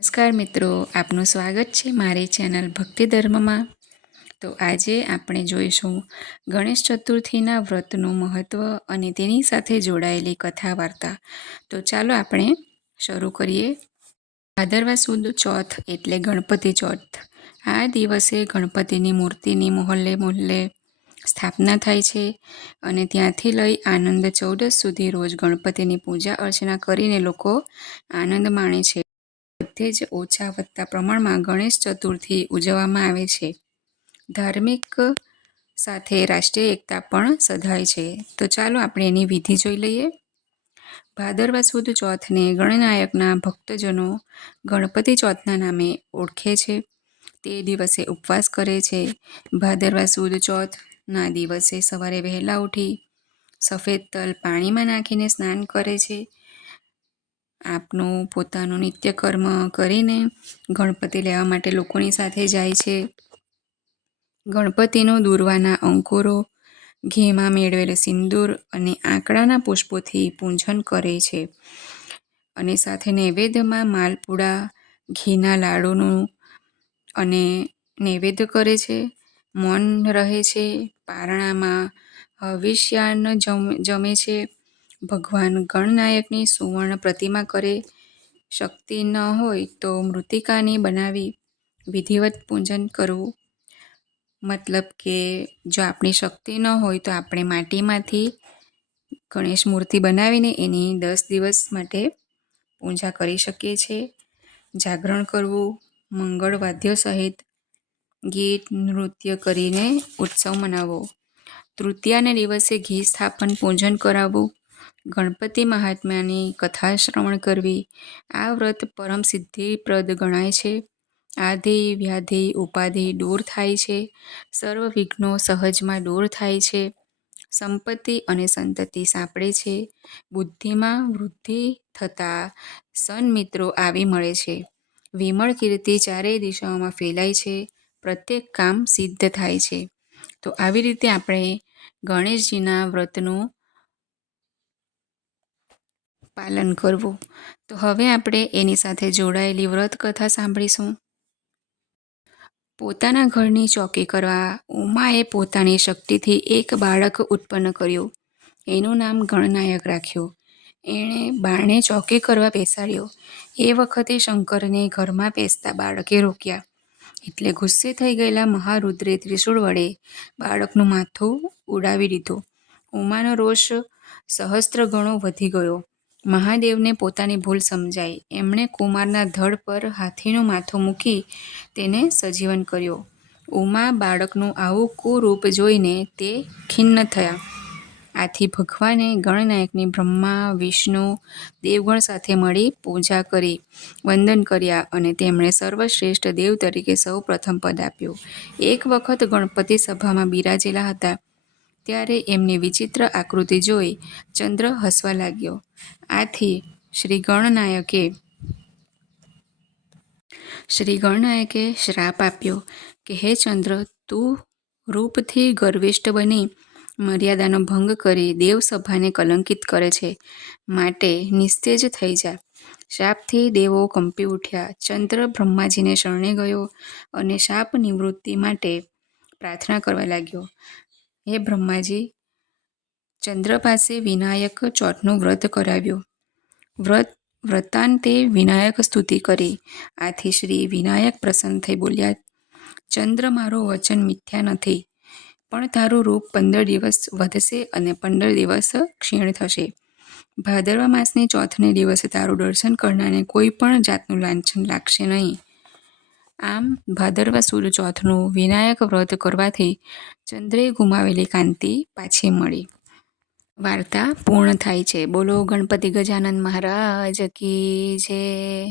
નમસ્કાર મિત્રો, આપનું સ્વાગત છે મારી ચેનલ ભક્તિ ધર્મમાં. તો આજે આપણે જોઈશું ગણેશ ચતુર્થીના વ્રતનું મહત્ત્વ અને તેની સાથે જોડાયેલી કથા વાર્તા તો ચાલો આપણે શરૂ કરીએ. ભાદરવા સુદ ચોથ એટલે ગણપતિ ચોથ. આ દિવસે ગણપતિની મૂર્તિની મોહલ્લે મોહલ્લે સ્થાપના થાય છે અને ત્યાંથી લઈ આનંદ ચૌદસ સુધી રોજ ગણપતિની પૂજા અર્ચના કરીને લોકો આનંદ માણે છે. બધે જ ઓછા વધતા પ્રમાણમાં ગણેશ ચતુર્થી ઉજવવામાં આવે છે. ધાર્મિક સાથે રાષ્ટ્રીય એકતા પણ સધાય છે. તો ચાલો આપણે એની વિધિ જોઈ લઈએ. ભાદરવા સુદ ચોથને ગણનાયકના ભક્તજનો ગણપતિ ચોથના નામે ઓળખે છે. તે દિવસે ઉપવાસ કરે છે. ભાદરવા સુદ ચોથના દિવસે સવારે વહેલા ઉઠી સફેદ તલ પાણીમાં નાખીને સ્નાન કરે છે. આપનું પોતાનું નિત્યકર્મ કરીને ગણપતિ લેવા માટે લોકોની સાથે જાય છે. ગણપતિનો દૂરવાના અંકુરો ઘીમાં મેળવેલ સિંદૂર અને આંકડાના પુષ્પોથી પૂજન કરે છે. અને સાથે નૈવેદ્યમાં માલપુડા, ઘીના લાડુનું અને નૈવેદ્ય કરે છે. મૌન રહે છે. પારણામાં હવિષ્યાન જમે છે. ભગવાન ગણનાયકની સુવર્ણ પ્રતિમા કરે, શક્તિ ન હોય તો મૃતિકાની બનાવી વિધિવત પૂજન કરવું. મતલબ કે જો આપણી શક્તિ ન હોય તો આપણે માટીમાંથી ગણેશ મૂર્તિ બનાવીને એની દસ દિવસ માટે પૂજા કરી શકીએ છીએ જાગરણ કરવું, મંગળ વાદ્ય સહિત ગીત, નૃત્ય કરીને ઉત્સવ મનાવવો. તૃતીયાને દિવસે ઘી સ્થાપન, પૂજન કરાવવું. ગણપતિ મહાત્માની કથા શ્રવણ કરવી, આ વ્રત પરમ સિદ્ધિપ્રદ ગણાય છે. આધિ, વ્યાધિ, ઉપાધિ દૂર થાય છે. સર્વ વિઘ્નો સહજમાં દૂર થાય છે. સંપત્તિ અને સંતતિ સાંપડે છે. બુદ્ધિમાં વૃદ્ધિ થતાં સન્મિત્રો આવી મળે છે. વિમળ કીર્તિ ચારેય દિશાઓમાં ફેલાય છે. પ્રત્યેક કામ સિદ્ધ થાય છે. તો આવી રીતે આપણે ગણેશજીના વ્રતનું પાલન કરવું. તો હવે આપણે એની સાથે જોડાયેલી વ્રત કથા સાંભળીશું. પોતાના ઘરની ચોકી કરવા ઉમાએ પોતાની શક્તિથી એક બાળક ઉત્પન્ન કર્યું. એનું નામ ગણનાયક રાખ્યું. એણે બાળને ચોકી કરવા બેસાડ્યો. એ વખતે શંકરને ઘરમાં બેસતા બાળકે રોક્યા. એટલે ગુસ્સે થઈ ગયેલા મહારુદ્રે ત્રિશૂળ વડે બાળકનું માથું ઉડાવી દીધું. ઉમાનો રોષ સહસ્ત્ર ગણો વધી ગયો. મહાદેવને પોતાની ભૂલ સમજાઈ. એમણે કુમારના ધડ પર હાથીનું માથું મૂકી તેને સજીવન કર્યો. ઉમા બાળકનું આવું કુરૂપ જોઈને તે ખિન્ન થયા. આથી ભગવાને ગણનાયકની બ્રહ્મા, વિષ્ણુ, દેવગણ સાથે મળી પૂજા કરી, વંદન કર્યા અને તેમણે સર્વશ્રેષ્ઠ દેવ તરીકે સૌ પ્રથમ પદ આપ્યું. એક વખત ગણપતિ સભામાં બિરાજેલા હતા. ત્યારે એમની વિચિત્ર આકૃતિ જોઈ ચંદ્ર હસવા લાગ્યો. આથી શ્રી ગણનાયકે શ્રી ગણનાયકે શ્રાપ આપ્યો કે, હે ચંદ્ર, તું રૂપથી ગર્વિષ્ઠ બની, મર્યાદાનો ભંગ કરી દેવસભાને કલંકિત કરે છે. માટે નિસ્તેજ થઈ જા. શાપથી દેવો કંપી ઉઠ્યા. ચંદ્ર બ્રહ્માજીને શરણે ગયો અને શાપ નિવૃત્તિ માટે પ્રાર્થના કરવા લાગ્યો. હે બ્રહ્માજી, ચંદ્ર પાસે વિનાયક ચોથનું વ્રત કરાવ્યું. વ્રત, વ્રતાંતે વિનાયક સ્તુતિ કરી. આથી શ્રી વિનાયક પ્રસન્ન થઈ બોલ્યા, ચંદ્ર મારો વચન મિથ્યા નથી, પણ તારું રૂપ પંદર દિવસ વધશે અને પંદર દિવસ ક્ષીણ થશે. ભાદરવા માસની ચોથને દિવસે તારું દર્શન કરનારને કોઈ પણ જાતનું લાંછન લાગશે નહીં. આમ ભાદરવા સુદ ચોથનું વિનાયક વ્રત કરવાથી ચંદ્રે ગુમાવેલી કાંતિ પાછી મળી. વાર્તા પૂર્ણ થાય છે. બોલો ગણપતિ ગજાનંદ મહારાજ કી જય.